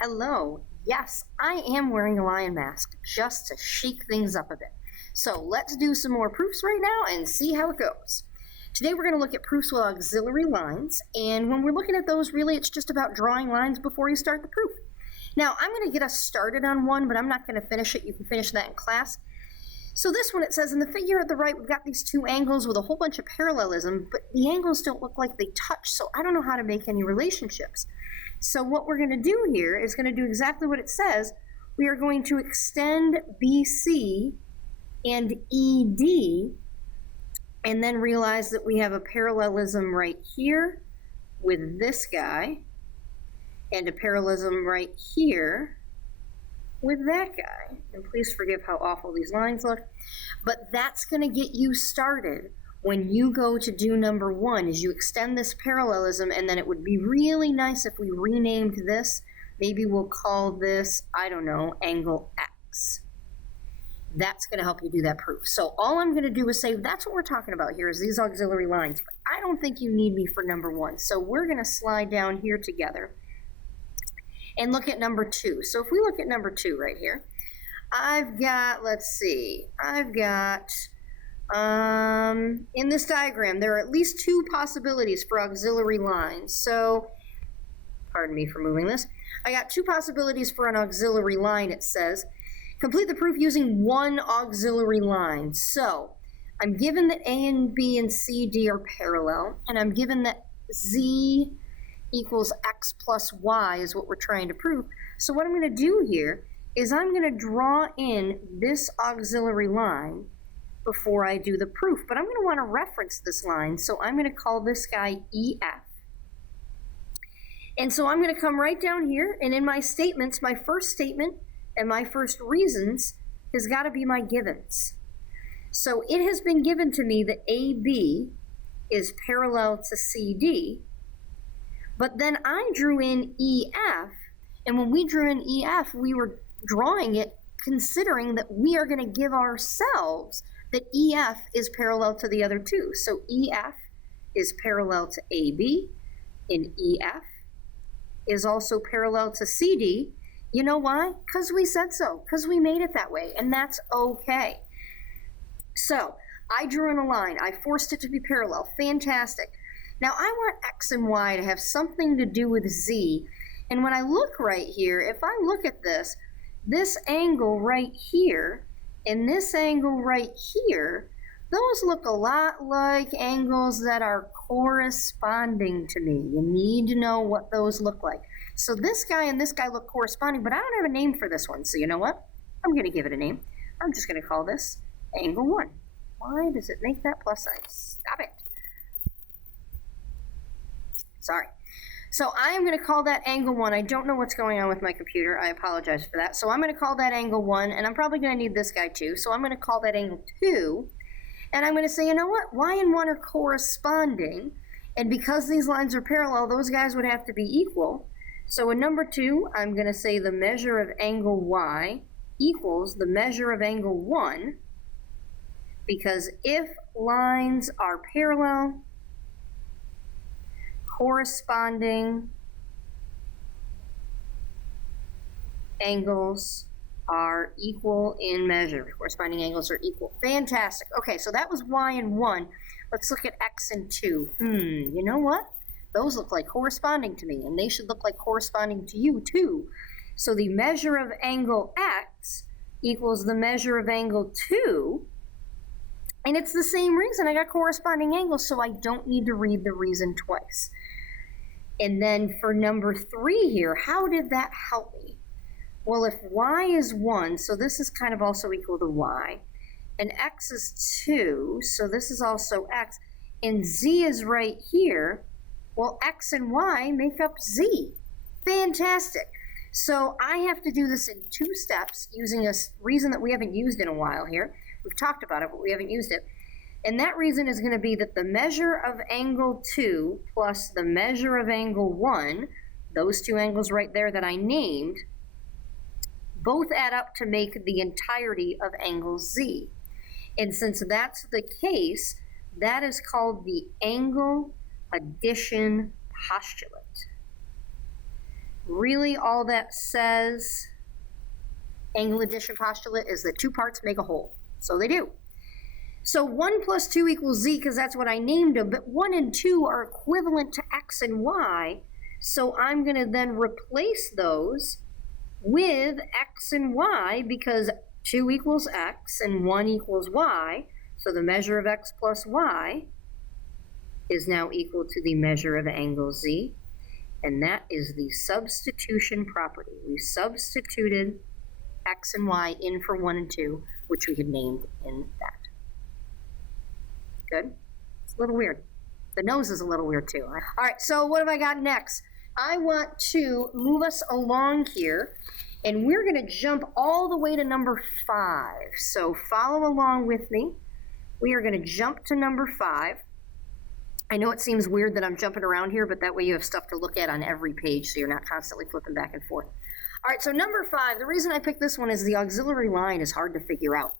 Hello. Yes, I am wearing a lion mask just to shake things up a bit. So let's do some more proofs right now and see how it goes. Today we're going to look at proofs with auxiliary lines, and when we're looking at those, really it's just about drawing lines before you start the proof. Now I'm going to get us started on one, but I'm not going to finish it. You can finish that in class. So this one, it says in the figure at the right, we've got these two angles with a whole bunch of parallelism, but the angles don't look like they touch, so I don't know how to make any relationships. So what we're going to do here is going to do exactly what it says. We are going to extend BC and ED, and then realize that we have a parallelism right here with this guy, and a parallelism right here with that guy. And please forgive how awful these lines look, but that's going to get you started when you go to do number one, is you extend this parallelism, and then it would be really nice if we renamed this. Maybe we'll call this, I don't know, angle X. That's going to help you do that proof. So all I'm going to do is say that's what we're talking about here, is these auxiliary lines, but I don't think you need me for number one. So we're going to slide down here together and look at number two. So if we look at number two right here, I've got, let's see, I've got, in this diagram, there are at least two possibilities for auxiliary lines. So, pardon me for moving this. I got two possibilities for an auxiliary line, it says. Complete the proof using one auxiliary line. So, I'm given that A and B and C, D are parallel, and I'm given that Z equals X plus Y is what we're trying to prove. So what I'm going to do here is I'm going to draw in this auxiliary line before I do the proof, but I'm going to want to reference this line, so I'm going to call this guy EF. And so I'm going to come right down here, and in my statements, my first statement and my first reasons has got to be my givens. So it has been given to me that AB is parallel to CD, but then I drew in EF, and when we drew in EF, we were drawing it considering that we are going to give ourselves that EF is parallel to the other two. So EF is parallel to AB, and EF is also parallel to CD. You know why? Because we said so, because we made it that way, and that's okay. So I drew in a line. I forced it to be parallel. Fantastic. Now I want X and Y to have something to do with Z, and when I look right here, if I look at this angle right here and this angle right here, those look a lot like angles that are corresponding to me. You need to know what those look like. So this guy and this guy look corresponding, but I don't have a name for this one. So you know what? I'm going to give it a name. I'm just going to call this angle 1. Why does it make that plus sign? Stop it. Sorry. So I am going to call that angle 1. I don't know what's going on with my computer. I apologize for that. So I'm going to call that angle 1, and I'm probably going to need this guy too. So I'm going to call that angle 2. And I'm going to say, you know what? Y and 1 are corresponding. And because these lines are parallel, those guys would have to be equal. So in number 2, I'm going to say the measure of angle Y equals the measure of angle 1. Because if lines are parallel, corresponding angles are equal in measure. Corresponding angles are equal. Fantastic. Okay, so that was Y and 1. Let's look at X and 2. You know what? Those look like corresponding to me, and they should look like corresponding to you too. So the measure of angle X equals the measure of angle 2. And it's the same reason. I got corresponding angles, so I don't need to read the reason twice. And then for number 3 here, how did that help me? Well, if Y is 1, so this is kind of also equal to Y, and X is 2, so this is also X, and Z is right here, well, X and Y make up Z. Fantastic. So I have to do this in 2 steps using a reason that we haven't used in a while here. We've talked about it, but we haven't used it. And that reason is going to be that the measure of angle 2 plus the measure of angle 1, those two angles right there that I named, both add up to make the entirety of angle Z. And since that's the case, that is called the angle addition postulate. Really, all that says, angle addition postulate, is that two parts make a whole. So they do. So 1 plus 2 equals z, because that's what I named them, but 1 and 2 are equivalent to x and y, so I'm going to then replace those with x and y, because 2 equals x and 1 equals y, so the measure of x plus y is now equal to the measure of angle z, and that is the substitution property. We substituted x and y in for 1 and 2, which we had named in that. Good? It's a little weird. The nose is a little weird too. All right, so what have I got next? I want to move us along here, and we're going to jump all the way to number 5. So follow along with me. We are going to jump to number 5. I know it seems weird that I'm jumping around here, but that way you have stuff to look at on every page, so you're not constantly flipping back and forth. All right, so number 5, the reason I picked this one is the auxiliary line is hard to figure out.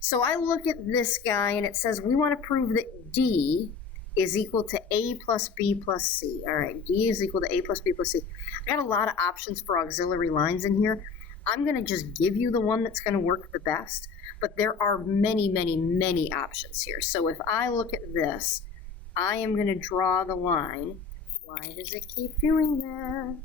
So I look at this guy, and it says we want to prove that D is equal to A plus B plus C. All right, D is equal to A plus B plus C. I got a lot of options for auxiliary lines in here. I'm going to just give you the one that's going to work the best, but there are many, many, many options here. So if I look at this, I am going to draw the line. Why does it keep doing that?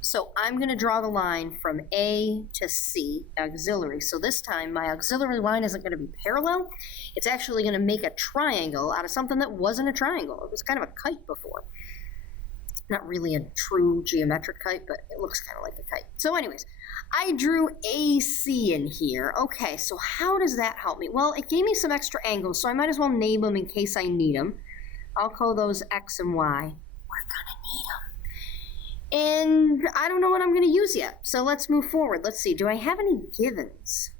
So I'm going to draw the line from A to C, auxiliary. So this time my auxiliary line isn't going to be parallel. It's actually going to make a triangle out of something that wasn't a triangle. It was kind of a kite before. Not really a true geometric kite, but it looks kind of like a kite. So anyways, I drew AC in here. Okay, so how does that help me? Well, it gave me some extra angles, so I might as well name them in case I need them. I'll call those X and Y. We're gonna need them. And I don't know what I'm going to use yet, so let's move forward. Let's see, do I have any givens?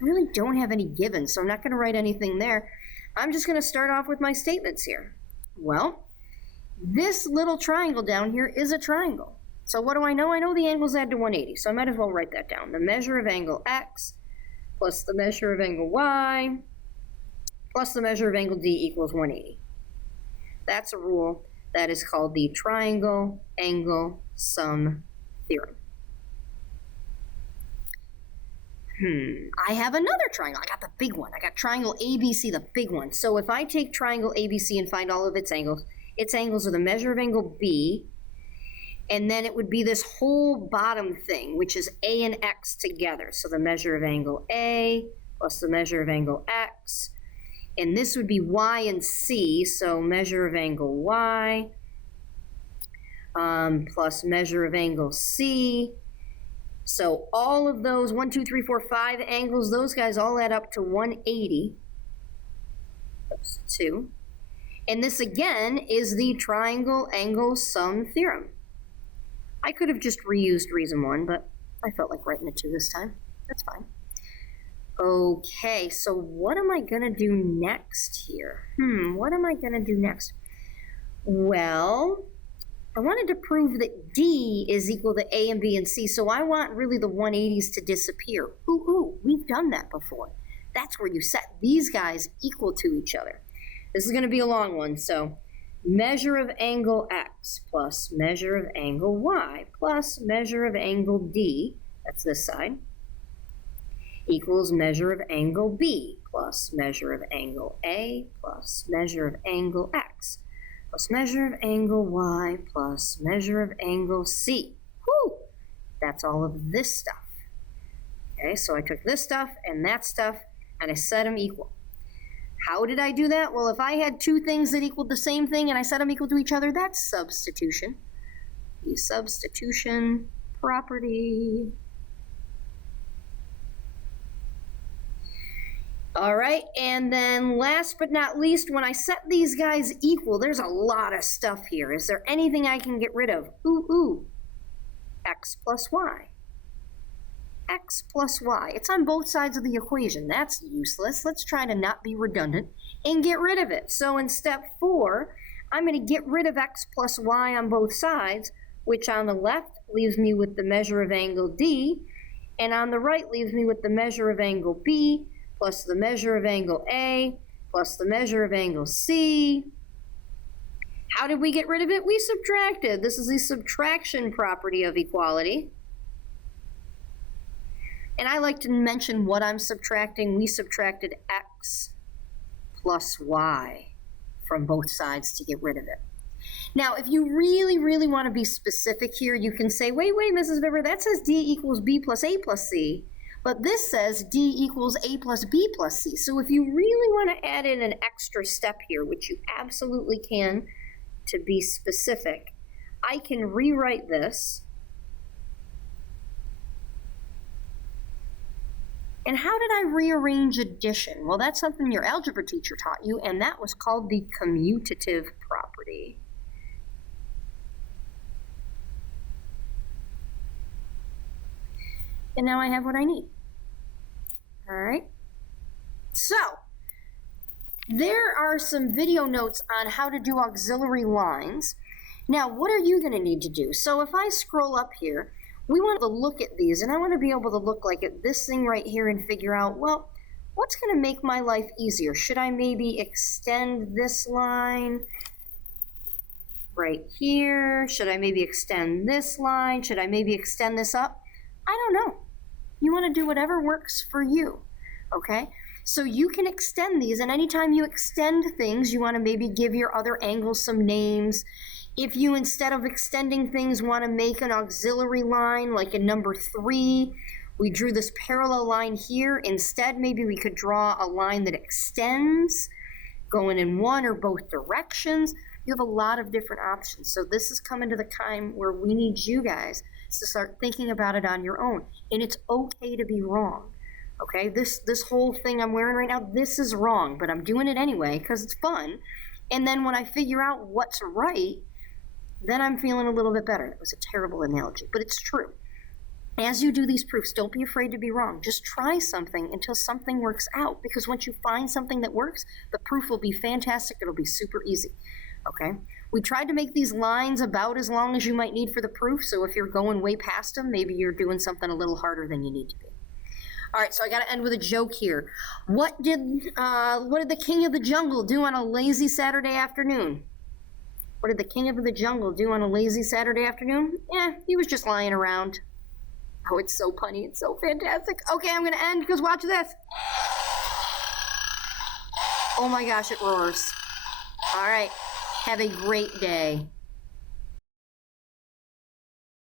I really don't have any givens, so I'm not going to write anything there. I'm just going to start off with my statements here. Well, this little triangle down here is a triangle. So what do I know? I know the angles add to 180, so I might as well write that down. The measure of angle X plus the measure of angle Y plus the measure of angle D equals 180. That's a rule. That is called the triangle angle sum theorem. I have another triangle. I got the big one. I got triangle ABC, the big one. So if I take triangle ABC and find all of its angles are the measure of angle B, and then it would be this whole bottom thing, which is A and X together. So the measure of angle A plus the measure of angle X. And this would be Y and C, so measure of angle Y plus measure of angle C. So all of those 1, 2, 3, 4, 5 angles, those guys all add up to 180. Oops, 2. And this again is the triangle angle sum theorem. I could have just reused reason 1, but I felt like writing it 2 this time. That's fine. Okay, so what am I going to do next here? What am I going to do next? Well, I wanted to prove that D is equal to A and B and C, so I want really the 180s to disappear. Ooh, we've done that before. That's where you set these guys equal to each other. This is going to be a long one, so measure of angle X plus measure of angle Y plus measure of angle D, that's this side, equals measure of angle B plus measure of angle A plus measure of angle X plus measure of angle Y plus measure of angle C. Whew! That's all of this stuff. Okay, so I took this stuff and that stuff and I set them equal. How did I do that? Well, if I had two things that equaled the same thing and I set them equal to each other, that's substitution. The substitution property. All right, and then last but not least, when I set these guys equal, there's a lot of stuff here. Is there anything I can get rid of? X plus Y. X plus Y. It's on both sides of the equation. That's useless. Let's try to not be redundant and get rid of it. So in step 4, I'm going to get rid of X plus Y on both sides, which on the left leaves me with the measure of angle D, and on the right leaves me with the measure of angle B, plus the measure of angle A plus the measure of angle C. How did we get rid of it? We subtracted. This is the subtraction property of equality. And I like to mention what I'm subtracting. We subtracted x plus y from both sides to get rid of it. Now, if you really, really want to be specific here, you can say, wait, Mrs. Vibber, that says D equals B plus A plus C, but this says D equals A plus B plus C. So if you really want to add in an extra step here, which you absolutely can to be specific, I can rewrite this. And how did I rearrange addition? Well, that's something your algebra teacher taught you, and that was called the commutative property. And now I have what I need. All right. So, there are some video notes on how to do auxiliary lines. Now, what are you going to need to do? So if I scroll up here, we want to look at these, and I want to be able to look like at this thing right here and figure out, well, what's going to make my life easier? Should I maybe extend this line right here? Should I maybe extend this line? Should I maybe extend this up? I don't know. You want to do whatever works for you, okay? So you can extend these, and anytime you extend things, you want to maybe give your other angles some names. If you, instead of extending things, want to make an auxiliary line, like in number 3, we drew this parallel line here. Instead, maybe we could draw a line that extends, going in one or both directions. You have a lot of different options. So this is coming to the time where we need you guys to start thinking about it on your own. And it's okay to be wrong. Okay, this whole thing I'm wearing right now, this is wrong, but I'm doing it anyway because it's fun. And then when I figure out what's right, then I'm feeling a little bit better. That was a terrible analogy, but it's true. As you do these proofs, don't be afraid to be wrong. Just try something until something works out, because once you find something that works, the proof will be fantastic. It'll be super easy, okay? We tried to make these lines about as long as you might need for the proof, so if you're going way past them, maybe you're doing something a little harder than you need to be. All right, so I got to end with a joke here. What did the king of the jungle do on a lazy Saturday afternoon? What did the king of the jungle do on a lazy Saturday afternoon? He was just lying around. Oh, it's so punny. It's so fantastic. Okay, I'm going to end because watch this. Oh my gosh, it roars. All right, have a great day.